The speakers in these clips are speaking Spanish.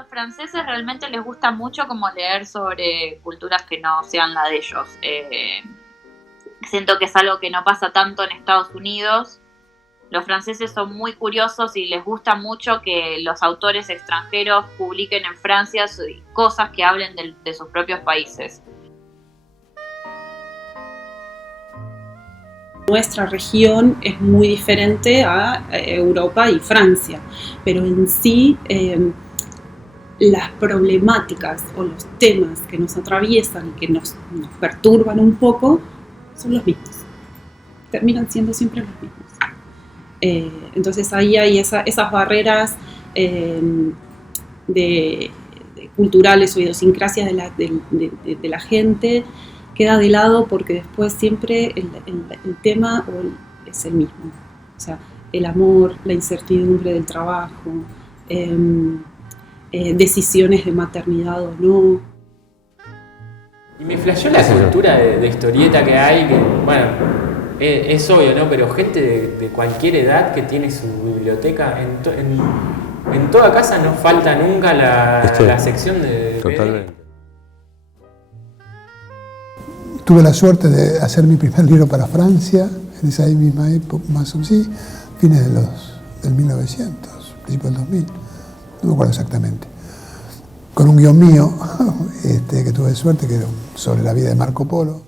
los franceses realmente les gusta mucho como leer sobre culturas que no sean la de ellos. Siento que es algo que no pasa tanto en Estados Unidos. Los franceses son muy curiosos y les gusta mucho que los autores extranjeros publiquen en Francia cosas que hablen de sus propios países. Nuestra región es muy diferente a Europa y Francia, pero en sí las problemáticas o los temas que nos atraviesan y que nos perturban un poco son los mismos, terminan siendo siempre los mismos. Entonces ahí hay esas barreras culturales o idiosincrasias de la gente, queda de lado porque después siempre el tema es el mismo. O sea, el amor, la incertidumbre del trabajo, decisiones de maternidad o no. Y me flasheó la cultura de historieta que hay, que, bueno, es obvio, ¿no? Pero gente de cualquier edad que tiene su biblioteca, en toda casa no falta nunca la sección de... Totalmente. Tuve la suerte de hacer mi primer libro para Francia, en esa misma época, más o menos, sí, fines del 1900, principios del 2000, no me acuerdo exactamente. Con un guión mío, que tuve suerte, que era sobre la vida de Marco Polo.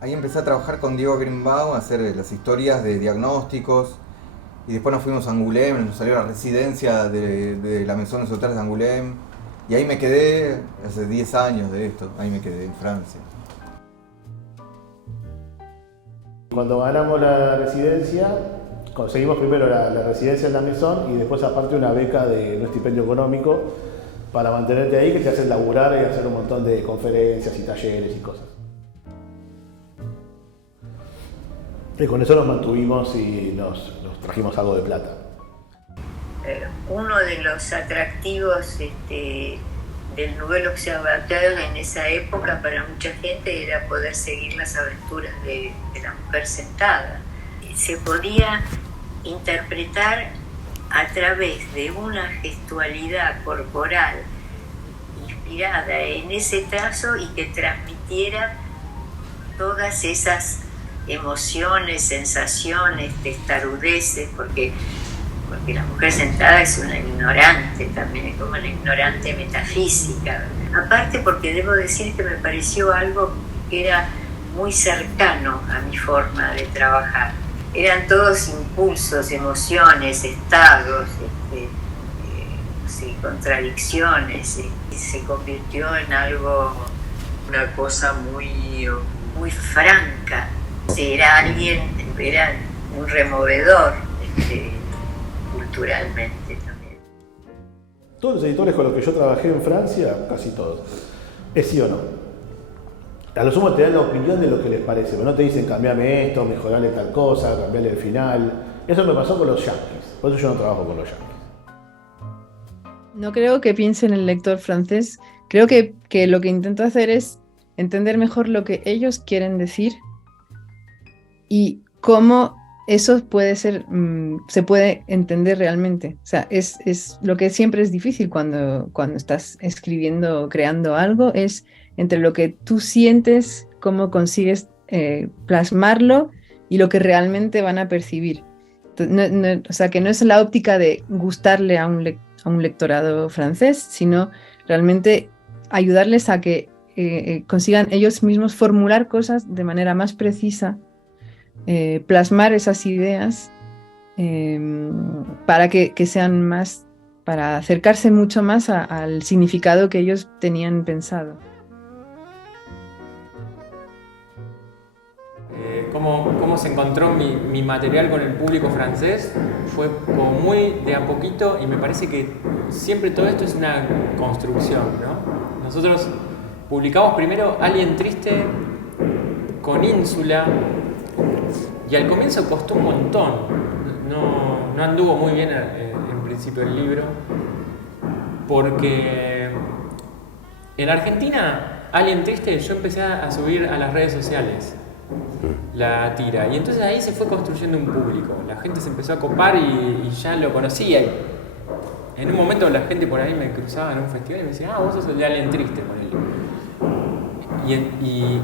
Ahí empecé a trabajar con Diego Greenbaum, a hacer las historias de diagnósticos, y después nos fuimos a Angoulême, nos salió la residencia de la Maison des Auteurs de Angoulême, y ahí me quedé, hace 10 años de esto, ahí me quedé en Francia. Cuando ganamos la residencia, conseguimos primero la residencia en la Maison y después aparte una beca de un estipendio económico para mantenerte ahí, que te hacen laburar y hacer un montón de conferencias y talleres y cosas. Y con eso nos mantuvimos y nos trajimos algo de plata. Uno de los atractivos del Nouvel Observateur en esa época para mucha gente era poder seguir las aventuras de la mujer sentada. Se podía interpretar a través de una gestualidad corporal inspirada en ese trazo y que transmitiera todas esas emociones, sensaciones, testarudeces, porque la mujer sentada es una ignorante también, es como una ignorante metafísica. Aparte porque debo decir que me pareció algo que era muy cercano a mi forma de trabajar. Eran todos impulsos, emociones, estados, contradicciones. Se convirtió en algo, una cosa muy franca. Era un removedor culturalmente también. Todos los editores con los que yo trabajé en Francia, casi todos, es sí o no. A lo sumo te dan la opinión de lo que les parece, pero no te dicen cambiame esto, mejorale tal cosa, cambiale el final. Eso me pasó con los yankees, por eso yo no trabajo con los yankees. No creo que piense en el lector francés, creo que lo que intento hacer es entender mejor lo que ellos quieren decir y cómo eso puede ser, se puede entender realmente. O sea, es lo que siempre es difícil cuando estás escribiendo o creando algo, es entre lo que tú sientes, cómo consigues plasmarlo y lo que realmente van a percibir. O sea, que no es la óptica de gustarle a un lectorado francés, sino realmente ayudarles a que consigan ellos mismos formular cosas de manera más precisa, plasmar esas ideas para que sean más, para acercarse mucho más al significado que ellos tenían pensado. ¿Cómo se encontró mi material con el público francés? Fue como muy de a poquito y me parece que siempre todo esto es una construcción, ¿no? Nosotros publicamos primero Alguien Triste con Ínsula y al comienzo costó un montón. No anduvo muy bien en principio el libro porque en Argentina Alguien Triste yo empecé a subir a las redes sociales. la tira. Y entonces ahí se fue construyendo un público. La gente se empezó a copar y ya lo conocía. Y en un momento la gente por ahí me cruzaba en un festival y me decía, vos sos el de Alien Triste, ponele. Y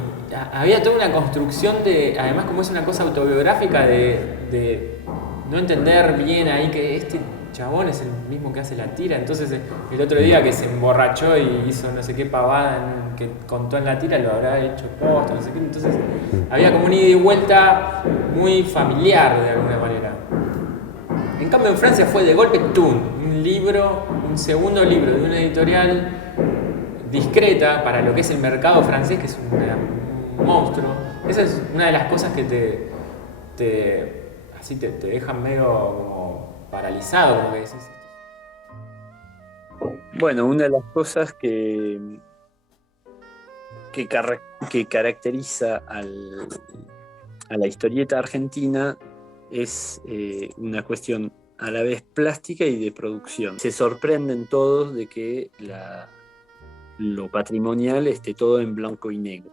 había toda una construcción de, además como es una cosa autobiográfica, de no entender bien ahí que este chabón es el mismo que hace la tira. Entonces el otro día que se emborrachó y hizo no sé qué pavada que contó en la tira, lo habrá hecho posta, no sé qué. Entonces había como un ida y vuelta muy familiar de alguna manera. En cambio en Francia fue de golpe ¡tum! Un segundo libro de una editorial discreta para lo que es el mercado francés, que es un monstruo. Esa es una de las cosas que te dejan medio como paralizado, como que decís. Bueno, una de las cosas que caracteriza a la historieta argentina es una cuestión a la vez plástica y de producción. Se sorprenden todos de que lo patrimonial esté todo en blanco y negro.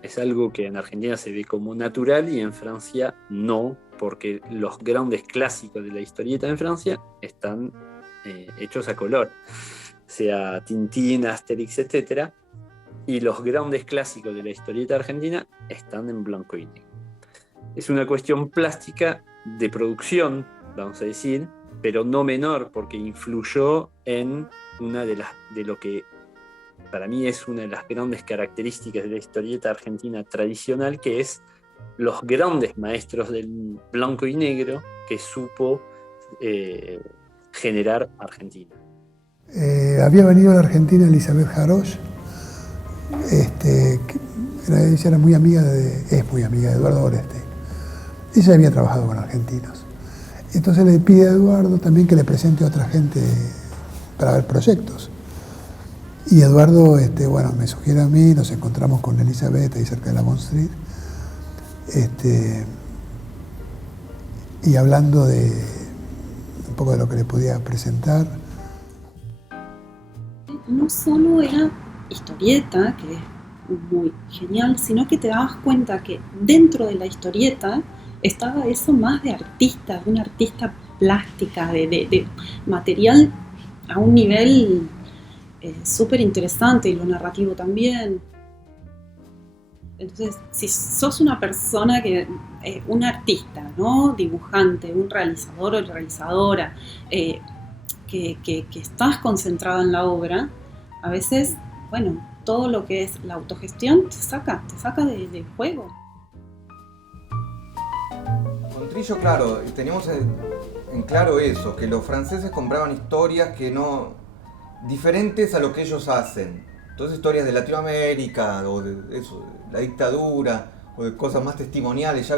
Es algo que en Argentina se ve como natural y en Francia no, porque los grandes clásicos de la historieta en Francia están hechos a color, sea Tintín, Asterix, etc. Y los grandes clásicos de la historieta argentina están en blanco y negro. Es una cuestión plástica de producción, vamos a decir, pero no menor, porque influyó en una de lo que para mí es una de las grandes características de la historieta argentina tradicional, que es los grandes maestros del blanco y negro que supo generar Argentina. Había venido a la Argentina Elizabeth Jarosz, ella era muy amiga es muy amiga de Eduardo Oreste. Ella había trabajado con argentinos. Entonces le pide a Eduardo también que le presente a otra gente para ver proyectos. Y Eduardo, me sugiere a mí, nos encontramos con Elizabeth ahí cerca de la Bond Street, y hablando de un poco de lo que le podía presentar. No solo era historieta, que es muy genial, sino que te dabas cuenta que dentro de la historieta estaba eso más de artista, de una artista plástica, de material a un nivel súper interesante, y lo narrativo también. Entonces, si sos una persona un artista, ¿no? Dibujante, un realizador o realizadora, que estás concentrada en la obra, a veces, todo lo que es la autogestión te saca de juego. Con Trillo, claro, teníamos en claro eso, que los franceses compraban historias diferentes a lo que ellos hacen. Entonces historias de Latinoamérica, o de eso, la dictadura, o de cosas más testimoniales.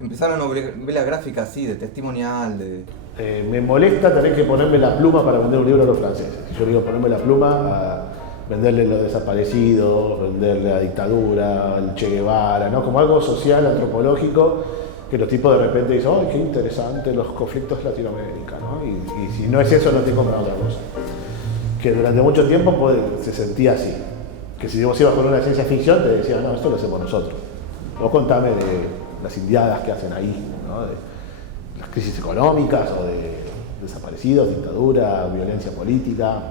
Empezaron novelas gráficas así, de testimonial, me molesta tener que ponerme la pluma para vender un libro a los franceses. Yo digo ponerme la pluma a venderle los desaparecidos, venderle la dictadura, el Che Guevara, ¿no? Como algo social, antropológico, que los tipos de repente dicen, ¡ay, qué interesante los conflictos Latinoamérica! ¿No? Y si no es eso, no estoy comprando otra cosa. Que durante mucho tiempo se sentía así. Que si vos ibas con una ciencia ficción, te decían, no, esto lo hacemos nosotros. Vos contame de las indiadas que hacen ahí, ¿no? De las crisis económicas, o de desaparecidos, dictadura, violencia política.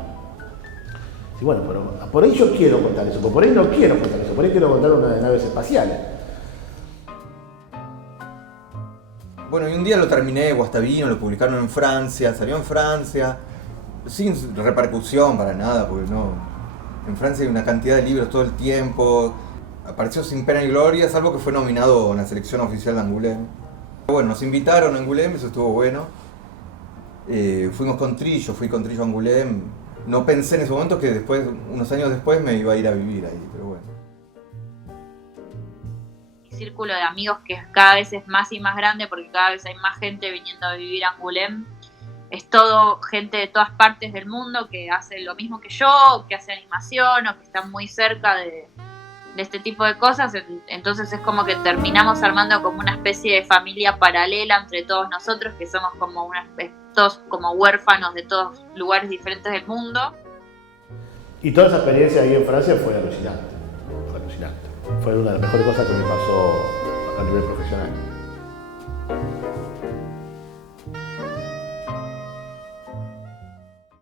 Y bueno, pero por ahí yo quiero contar eso, pero por ahí no quiero contar eso, por ahí quiero contar una de naves espaciales. Bueno, y un día lo terminé, Guastavino, lo publicaron en Francia, salió en Francia, sin repercusión para nada, porque no. En Francia hay una cantidad de libros todo el tiempo, apareció sin pena y gloria, salvo que fue nominado en la selección oficial de Angoulême. Bueno, nos invitaron a Angoulême, eso estuvo bueno. Fui con Trillo a Angoulême. No pensé en ese momento que después, unos años después, me iba a ir a vivir ahí, pero bueno. Mi círculo de amigos, que cada vez es más y más grande, porque cada vez hay más gente viniendo a vivir a Angoulême. Es todo gente de todas partes del mundo que hace lo mismo que yo, que hace animación o que están muy cerca de este tipo de cosas. Entonces es como que terminamos armando como una especie de familia paralela entre todos nosotros, que somos como todos como huérfanos de todos lugares diferentes del mundo. Y toda esa experiencia ahí en Francia fue alucinante, fue alucinante. fue una de las mejores cosas que me pasó a nivel profesional.